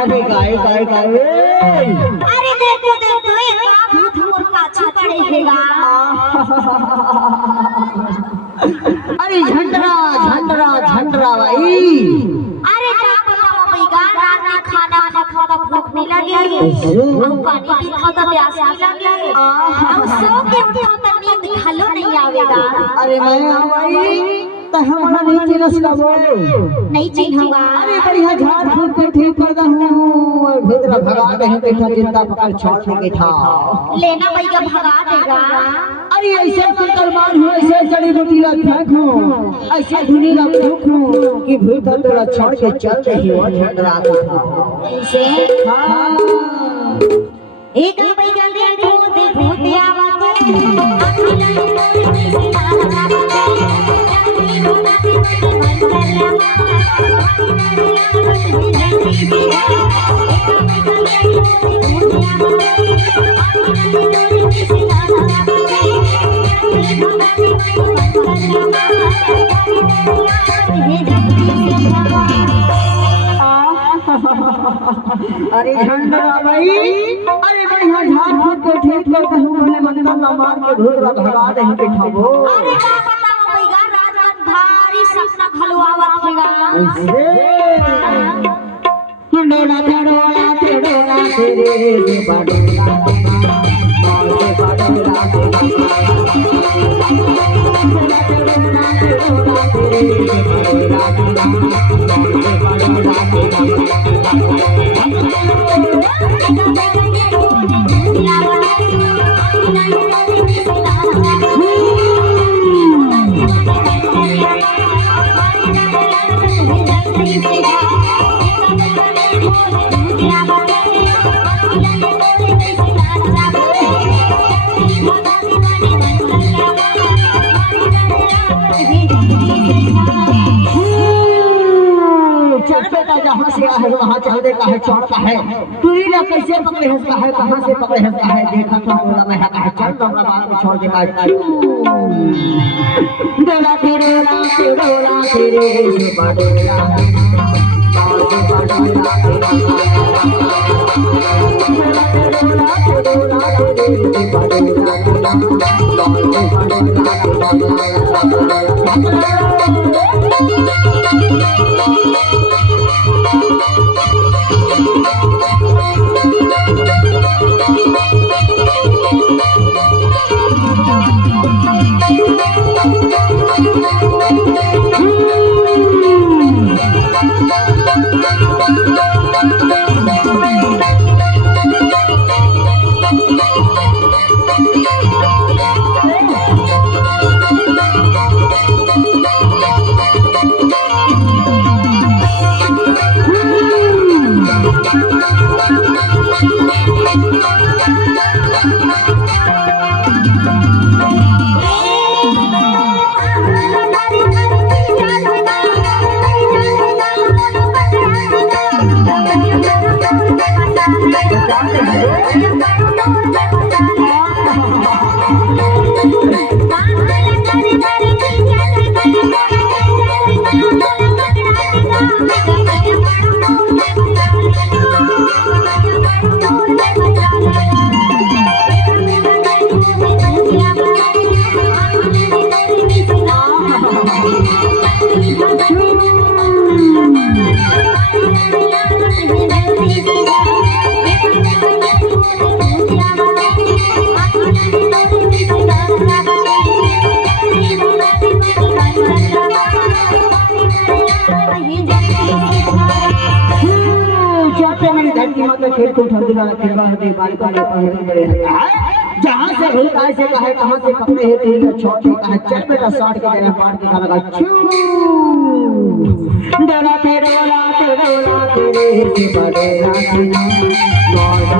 अरे गाय गाय गाय अरे देखो देखो एक भूत मुर्गा छपड़ेगा। अरे झंडरा झंडरा झंडरा भाई। अरे क्या बताओ भैया, रात में खाना खा तो भूख नहीं लगी, हम पानी भी खा तो प्यास नहीं लगी, हम सो के उठो तो नींद भलो नहीं आवेगा। अरे मैं भाई तो हमरा नहीं चिन्हस का बोल नहीं चिन्हूंगा। अरे बढ़िया झाड़ फूक के ठीक कर दा हूं और भीतर भगा दे है बैठा चिंता पकड़ छोड़ के बैठा लेना भैया भगा देगा। अरे ऐसे मुसलमान हो ऐसे जड़ी बूटी ला फेंकूं ऐसे धुनी ला फेंकूं कि भूत तेरा छोड़ के चल रही हो झंडरा को ऐसे हां एक भैया देखो देखो आवाज़ अरे झंडरा भाई। अरे बढ़िया झाड़ फूक के ठीक कर दहूं भले मंदिर न मार के घोर भगा दे बैठाबो। अरे का बताओ भैया, रात रात भारी सपना भलो आवत हैगा। डोला डोला डोला तेरे बाडोला मारे बाडोला जहाँ से है वहाँ चलने का है, चढ़ का है, तू ही ना कैसे पकड़े हंसता है, कहाँ से पकड़े हंसता है, देखा तो बोला मैं है चल तो अपना बात में छोड़ के का डोला तेरे बाडोला जहाँ से भूल आए से कहे कहाँ से पकड़े है तेरे छोड़ के कहे चल बेटा शॉट के देने मार दिखा लगा डोला तेरे से बड़े नाचना डोला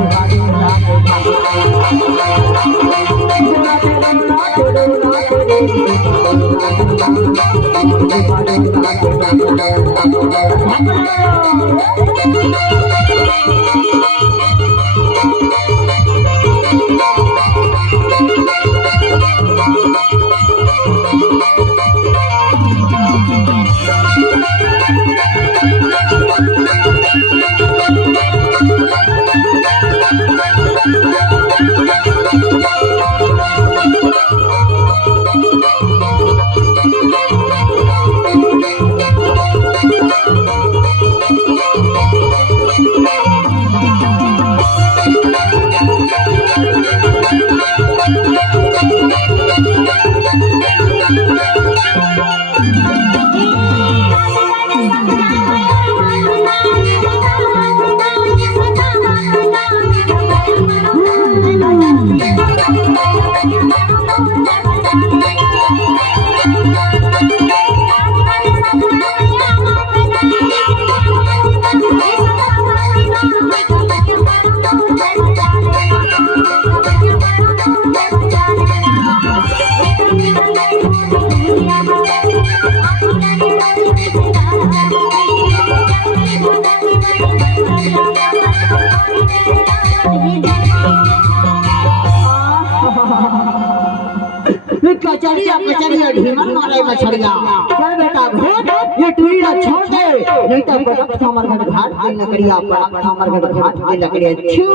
कचरिया ढीमन मारे मछरिया चल बेटा भूत ये टुईरा छोड़ दे नहीं तो पटक थामरगढ़ घाट की लकड़िया पटक थामरगढ़ घाट की लकड़िया छू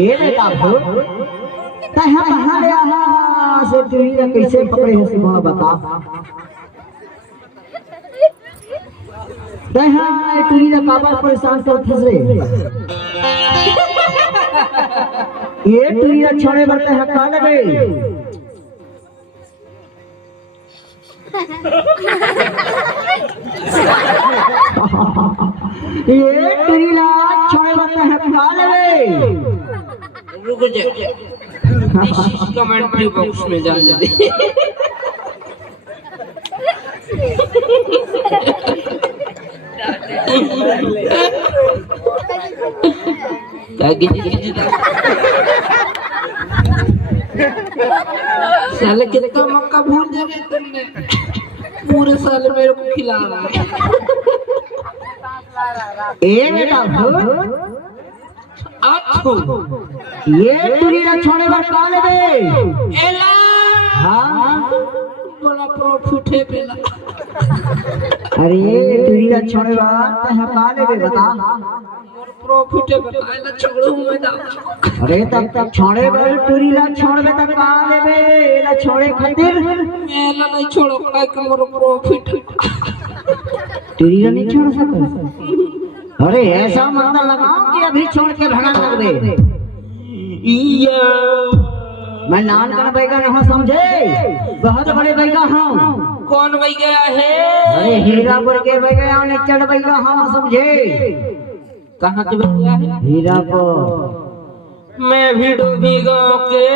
ये बेटा भूत तहा कहां गया से टुईरा कैसे पकड़े है सिमा बता तहा टुईरा काबर परेशान कर फंसे ये टुईरा छोड़े बरते हका लगे ये टुरीला छोड़े बरते हका लगे रुक जा कमेंट्री बॉक्स में जा दे साले कितना मक्का भूल जाए तुमने पूरे साल मेरे को खिला रहा है ए बेटा भूत अच्छो ये टुरीला छोड़े बर काल दे एला हां बड़ा प्रॉफिट है पेला अरे ये टुरीला छोड़े बर हका ले बता प्रॉफिट है बताएला छोड़ू मैं दाऊ अरे तब छोड़े बर टुरीला छोड़ दे तब का लेबे ला छोड़े खातिर मेला नहीं छोड़ो का के मोर प्रॉफिट टुरीला नहीं छोड़ सकता अरे ऐसा मतलब लगाओ कि अभी छोड़ के भगा लगबे इया मैं नान कर बैगा नहीं समझे बहुत बड़े बैगा हूं कौन बई गया है अरे हीरापुर के बैगा और चढ़ बैगा हूं समझे कहां के बई गया है हीरापुर मैं भी डूबी गांव के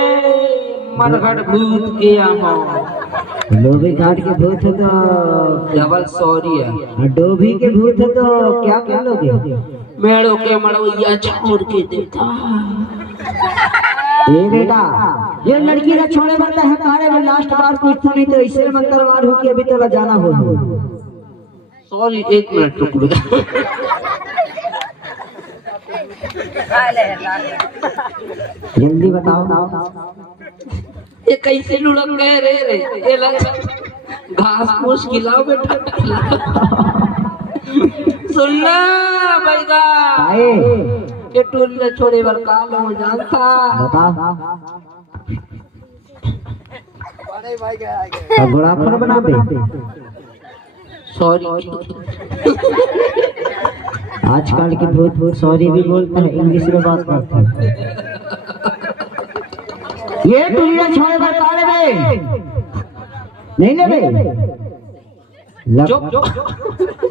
मरघट भूत के आमा लोभी घाट के भूत है तो डबल सॉरी है। डोभी के भूत है तो क्या क्या लोगे? मेड़ो के मड़वैया छोड़ के देता। ये बेटा ये लड़की ना छोड़े बनता है कारे में लास्ट बार कुछ नहीं तो इससे मंगलवार हो कि अभी तो जाना हो। सॉरी 1 मिनट रुक जा। जल्दी बताओ। ये कैसे लुढ़क गए रे ये लग घास फूस खिलाओ बेटा। सुनना भैया आए ये टूल ने छोड़े बर काल हो जानता बता अब बड़ा फर बना दे। सॉरी आजकल के भूत सॉरी भी बोलते हैं, इंग्लिश में बात करते हैं। ये टुलिया छोड़े बर काले में नहीं लेबे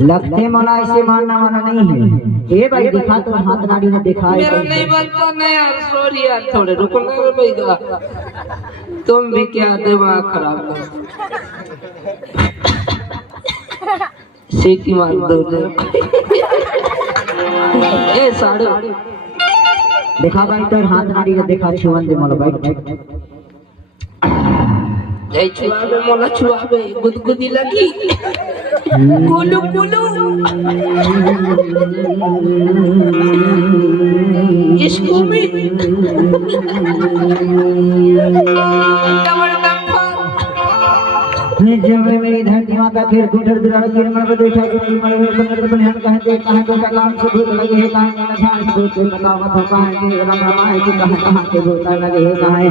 लगते मना ऐसे मानना वाला नहीं है। ये भाई दिखा तो हाथ नाड़ी ने दिखा मेरा नहीं बनता नहीं यार। सॉरी यार थोड़े रुको ना भैया तुम भी क्या दिमाग खराब सीटी मार दो ए साड़ू देखा भाई तो हाथ नाड़ी ने देखा छुवन दे मोला भाई जय छुआबे मोला छुआबे गुदगुदी लगी कुलू कुलू इसको भी डबल जब मेरी धरती माता फिर गुडर दुरार के मन में बैठा के मन में संगत बनियान कहते कहां को कलाम से भूत लगे है कहां के नशान से भूत बतावत हो कहां के रमाए के कहां के भूत लगे है कहां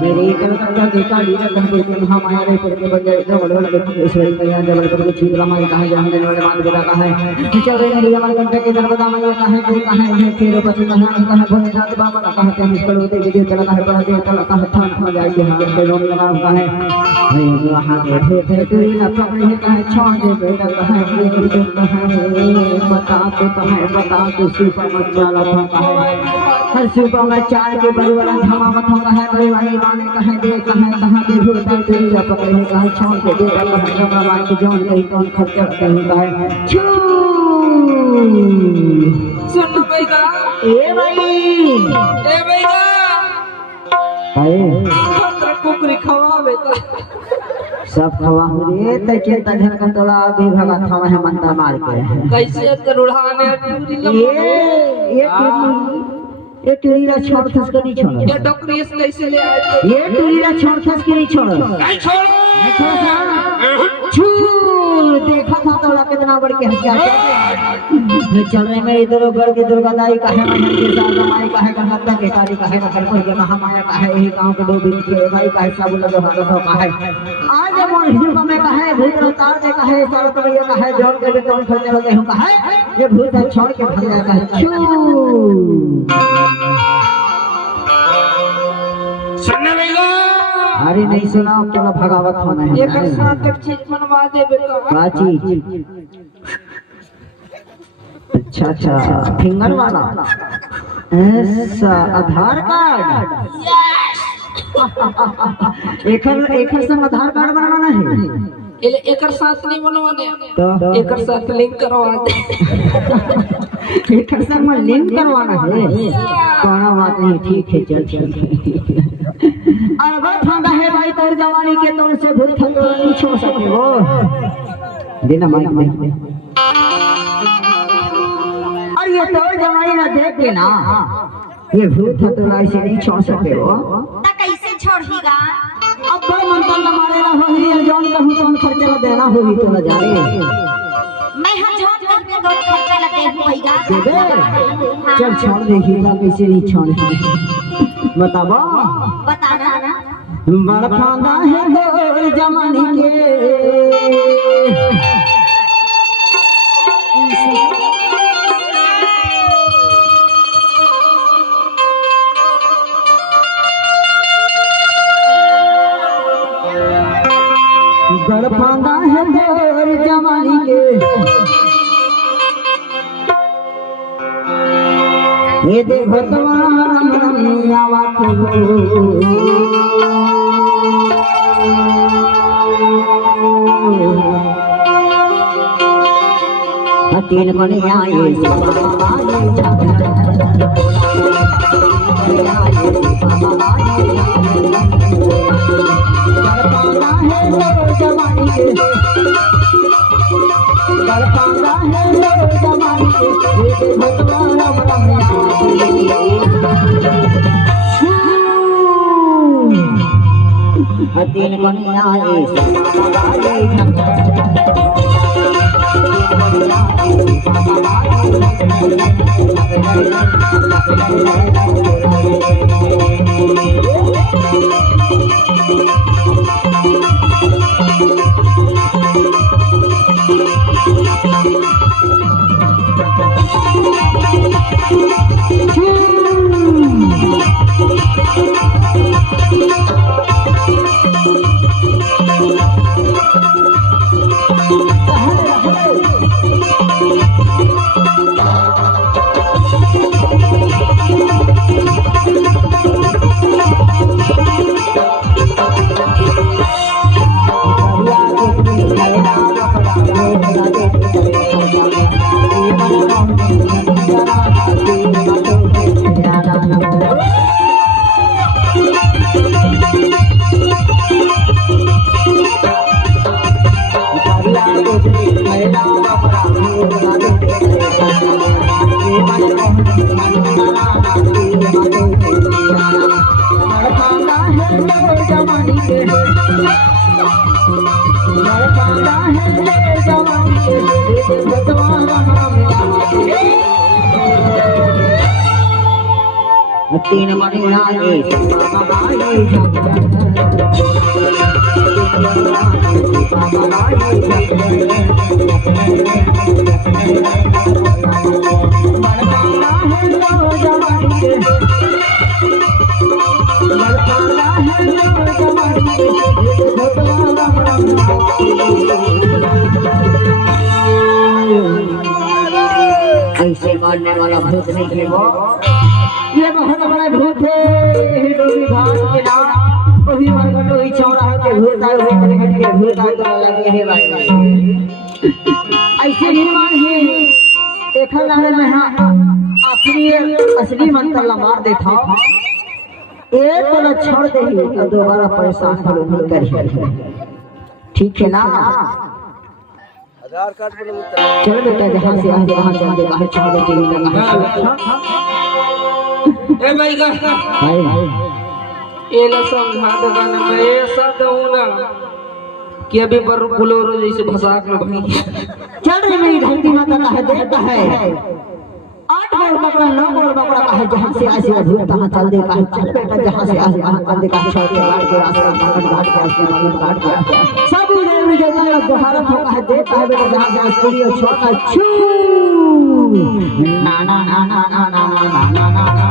मेरी कलकत्ता के काली रतन के हमारे पर के बजे जबल वाले ईश्वरी मैया जबल पर छीन रमाए कहां जान देने वाले मात बेटा कहां है चौरे मेरी अमर कंठ के दरवाजा में कहां है फिर पति कहां भोले नाथ बाबा कहां के निष्कल होते विजय चला है बड़ा देव चला कहां थान हो जाए के हाथ पे लोन लगा हुआ है वहाँ के भूत तुरी न पकड़े कहे छोड़ दे बेटा कहे बता तो सुपर मचाला कहे हर सुपर में चार के बरुवाला धमा मथा कहे बरुवाली माने कहे दे कहे कहां के भूत तुरी न पकड़े कहे छोड़ दे बेटा कहे रमवा के जोन कहीं कौन खर्चा कहीं कहे छू सुन भैया ए भैया पंद्रह कुकरी खवावे तो सब खवा रे त चिंता झनकन तोला अभी भगत खवा है मंता मार के कैसे तरुढ़ाने टूरी ये टूरी रा छोड़ खस के नहीं छोड़ ये डॉक्टर इस कैसे ले आए ये टूरी रा छोड़ खस के नहीं छोड़ नहीं छोड़ छू देखा था तोला कितना बड़ के हंसिया चल रहे में इधर उधर के दुर्गादाई का है मन के साथ हमारे का है गंगा के कारी का है कर के महामाया का है यही गांव के दो दिन के भाई का सब लगे भागत का है आज मन हिजू में का है भूत अवतार में का है सारा तो का है जोन के कौन खरने लगे हूं का है ये भूत छोड़ के भाग जाता है सुनने लगा अरे नहीं सुना चलो भगावत होना है एक साथ एक चीज बनवा दे बेटा क्या चीज अच्छा फिंगर वाला ऐसा आधार कार्ड एकर संग आधार कार्ड बनाना है एकर साथ नहीं बनवाने तो एकर साथ लिंक करवा दे एकर संग में लिंक करवाना है कोना बात नहीं ठीक है चल ठीक है अगर ठंडा है भाई तोर जवानी के तोर से भूत नहीं छोड़ सकते हो देना माइक में और ये तोर जवानी ना देख के ना ये भूत तो ऐसे नहीं छोड़ सकते हो ता कैसे छोड़ेगा अब कोई मंत्र न मारे ना हो ही जोन कहूं तो खर्चा देना होगी तो न जाने मैं हर जोन करने दो खर्चा लगे होएगा दे चल छोड़ देखिएगा कैसे नहीं छोड़ बताओ बताना ना बड़ फांदा है हो जमाने के बड़ फांदा है हो जमाने के ये देखो तुम्हारा मन आवाज़ तीन कन्या ये तीन कन्या तीन कन्या ऐसे मारने वाला भूत नहीं है वो, ये बहुत बड़ा भूत है। डोली घाट के नाम वही मरगटो ही चौराहा के भूत आए हुए मरगट के भूत आए तो लगे है भाई। ऐसे निर्माण है देखा लाने में हां आखिरी असली मंत्र ला मार देता एक तो छोड़ दे ही तो दोबारा परेशान नहीं कर। ठीक है ना? आधार कार्ड पर चलो बेटा जहां से आए वहां जाने बाहर छोड़ दे के लगा। ए भाई का भाई ये ना समझा दो गाना मैं ऐसा दूं ना कि अभी पर बुलोरो जैसे भसाक में भाई चल रे मेरी धरती माता का है देता है 8 बोल बकरा 9 बोल बकरा का है जहां से आए भूत कहां चल दे का है। चल बेटा जहां से आए वहां चल दे का है। छोड़ के घाट के रास्ता घाट के आसमान घाट के सब उधर में जगह गुहारा ठोका है देता है बेटा जहां से पूरी छोटा छू ना ना ना ना ना ना ना ना ना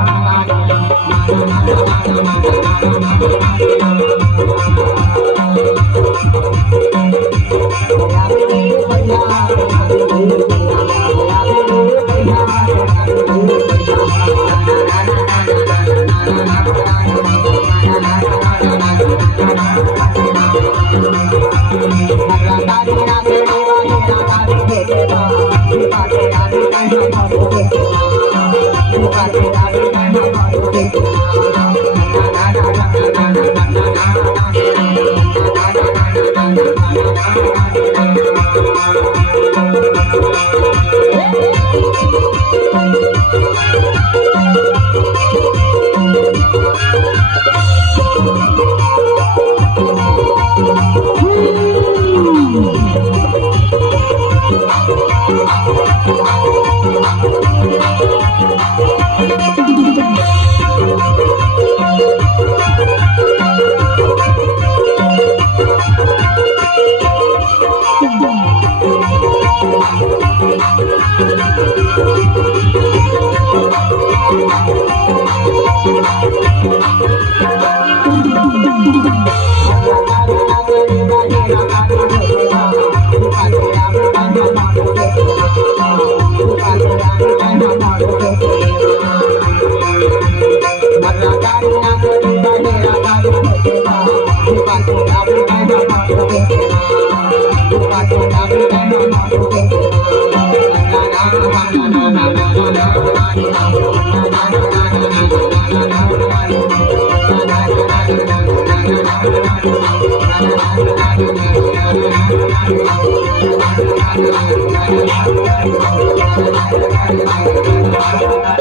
Thank you.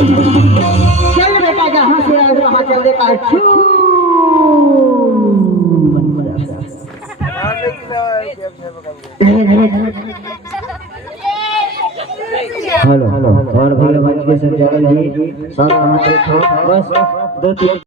चल बेटा जहाँ से आज वहाँ चलने का है। छू हेलो हेलो और भैया भाई के सब चैनल जी सारा बस 2-3